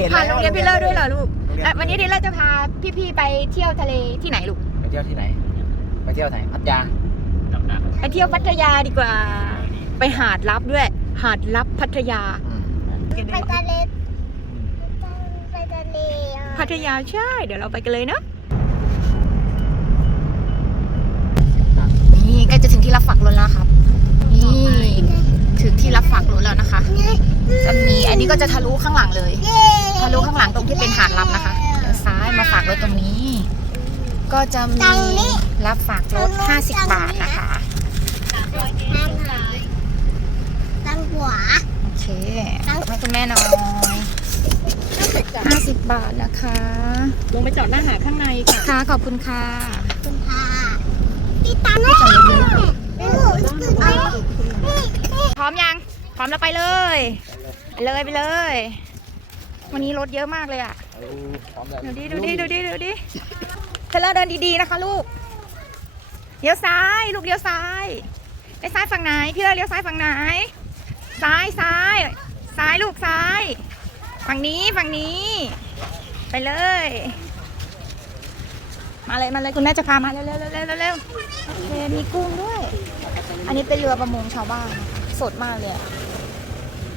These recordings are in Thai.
เห็น ผ่านโรงเรียนพี่เลอร์ด้วยเหรอลูกวันนี้พี่เลอร์จะพาพี่ๆไปเที่ยวทะเลที่ไหนลูก ไปเที่ยวที่ไหนไปเที่ยวไหนพัทยา ไปเที่ยวพัทยาดีกว่า ไปหาดลับด้วย หาดลับพัทยา ไปทะเลไปทะเล พัทยาใช่ เดี๋ยวเราไปกันเลยเนาะนี่ใกล้จะถึงที่รับฝากรถแล้วครับนี่ถึงที่รับฝากรถแล้วนะคะจะมีอันนี้ก็จะทะลุข้างหลังเลยทะลุข้างหลังตรงที่เป็นหาดลับนะคะเดี๋ยวซ้ายมาฝากรถตรงนี้ ก็จะมีรับฝากรถ50 บาทนะคะตังหัว โอเคให้คุณแม่หน่อย50 บาทนะคะลงไปจอดหน้าหาดข้างในค่ะขอบคุณค่ะ คุณพาพี่ตังแม่ พร้อมยังพร้อมแล้วไปเลยไปเลย วันนี้รถเยอะมากเลยอ่ะดูดิเธอเดินดีๆนะคะลูกเลี้ยวซ้ายลูกเลี้ยวซ้ายไปซ้ายฝั่งไหนพี่เลี้ยวซ้ายฝั่งไหนซ้ายลูกซ้ายฝั่งนี้ไปเลยมาเลยคุณแม่จะพามาเร็วโอเคมีกุ้งด้วยอันนี้เป็นเรือประมงชาวบ้านสดมากเลย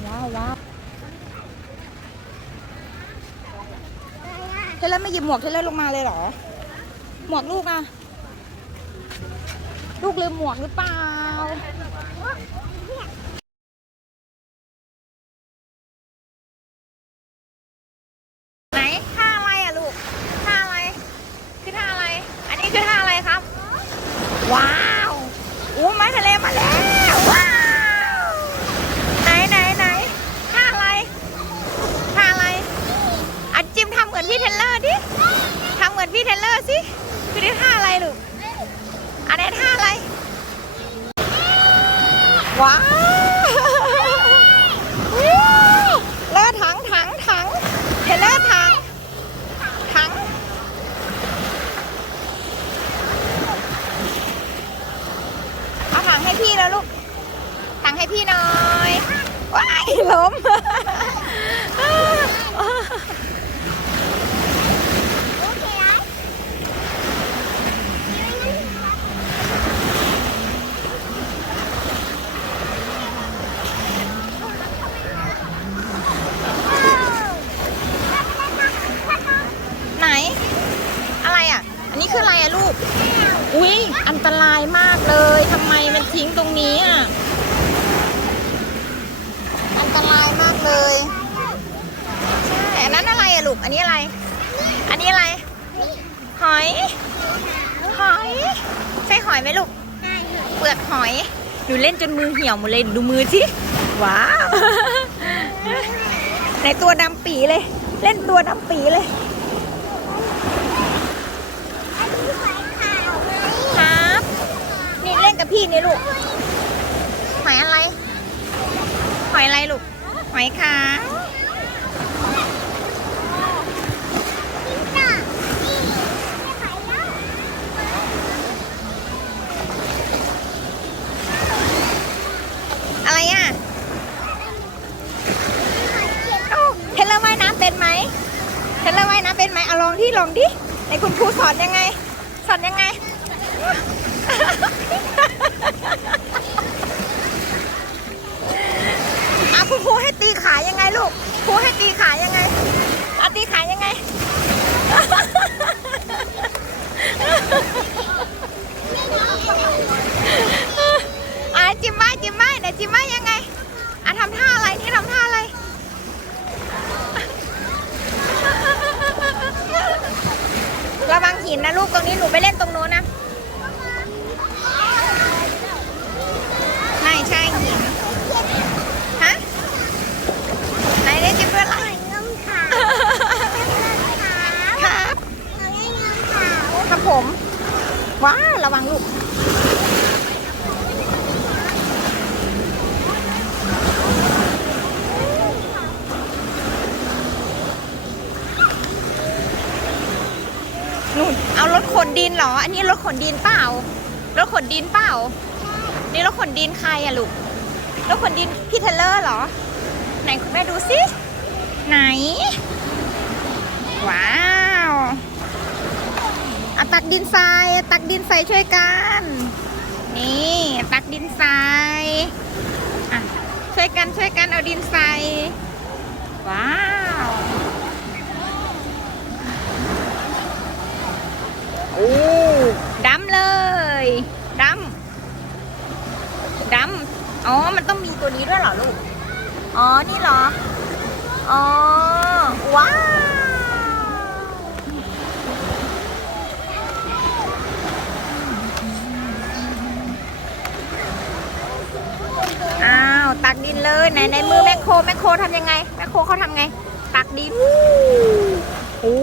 ว้าวเทเลไม่หยิบหมวกเทเลลงมาเลยเหรอหมวกลูกอะลูกลืมหมวกหรือเปล่าไหนท่าอะไรอะลูกท่าอะไรคือท่าอะไรอันนี้คือท่าอะไรครับว้าวอู้ไม้ทะเลมาแล้วว้าวไหนท่าอะไรอันจิมทำเหมือนพี่เทเลอร์ดิทำเหมือนพี่เทเลอร์สิคือได้ท่าอะไรลูกอันนี้ท่าอะไรว้าวเลอถังเทเลอร์ถังเอาถังให้พี่แล้วลูกถังให้พี่หน่อยว้ายล้มไหนอะไรอ่ะอันนี้คืออะไรอ่ะลูกอุ๊ยอันตรายมากเลยทำไมมันทิ้งตรงนี้อ่ะอันตรายมากเลยใช่อันนั้นอะไรอ่ะลูกอันนี้อะไรหอยใช่หอยไหมลูกเปลือกหอยดูเล่นจนมือเหี่ยวหมดเลยดูมือสิว้าวในตัวดำปีเลยเล่นตัวดำปีเลยครับนี่เล่นกับพี่นี่ลูกหอยอะไรลูกหอยขาวอะไรอ่ะเทเลอร์ว่ายน้ำเป็นไหมเอาลองดิไหนคุณครูสอนยังไงคุณครูให้ตีขายังไงลูกครูให้ตีขายังไงตีขายังไงจิ้มไม้ไหนจิ้มไม้ยังไงทำท่าอะไรนี่ทำท่าอะไรระวังหินนะลูกตรงนี้หนูไปเล่นตรงโน้นนะไม่ใช่หินฮะไหนได้จิ้มเพื่อนอะไรครับผมว้าระวังลูกนู่นเอารถขนดินเหรออันนี้รถขนดินเปล่นี่รถขนดินใครอะลูกรถขนดินพี่เทเลอร์เหรอไหนคุณแม่ดูสิไหน ว้าวเอาตักดินทรายตักดินใส่ช่วยกันนี่ตักดินทรายอ่ะช่วยกันเอาดินใส่ว้าวโอ้ดำเลยดำอ๋อมันต้องมีตัวนี้ด้วยเหรอลูกอ๋อนี่เหรออ๋อว้าวอ้าวตักดินเลยในมือแมคโครทำยังไงแมคโครเขาทำไงตักดินโอ้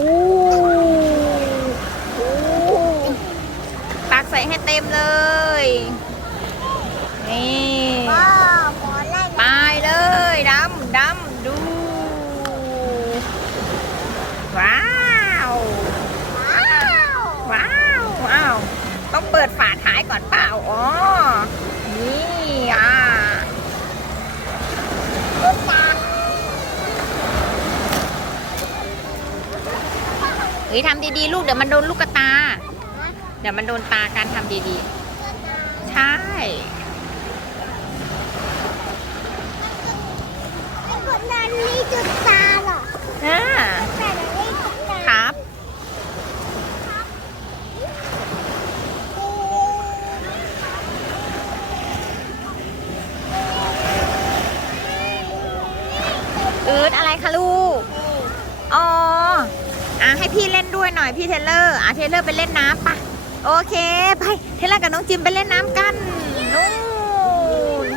ตักใส่ให้เต็มเลยนี่ไปเลยดำดูว้าวต้องเปิดฝาท้ายก่อนเปล่าอ๋อนี่เฮ้ยทำดีๆลูกเดี๋ยวมันโดนลูกตาเดี๋ยวมันโดนตาการทำดีๆใช่คนนั้นนี่จุดตาเหรอแต่นี่จุดตาครับอะไรคะลูกอ๋อให้พี่เล่นด้วยหน่อยพี่เทเลอร์เทเลอร์ไปเล่นน้ำปะโอเคไปเทเลอร์กับน้องจิมไปเล่นน้ำกันนู่น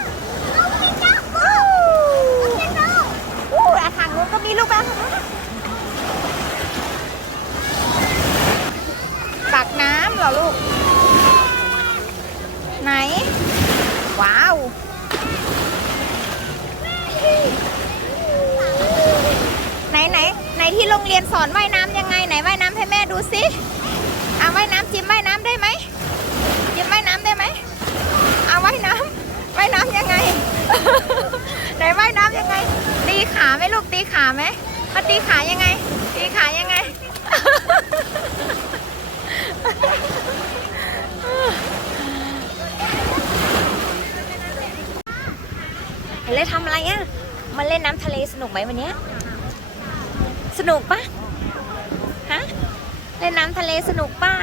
ทางนู้นก็มีลูกแล้วตักน้ำเหรอลูกไหนว้าวไหนที่โรงเรียนสอนว่ายน้ำยังไงไหนว่ายน้ำให้แม่ดูสิว่ายน้ำจิมว่ายน้ำได้ไหมจิมว่ายน้ำได้ไหมว่ายน้ำยังไง ไหนว่ายน้ำยังไงตีขาไหมลูกตีขาไหมมาตีขายังไงตีขายังไง เล่นทำอะไรมาเล่นน้ำทะเลสนุกไหมวันนี้สนุกปะฮะเล่นน้ำทะเลสนุกเปล่า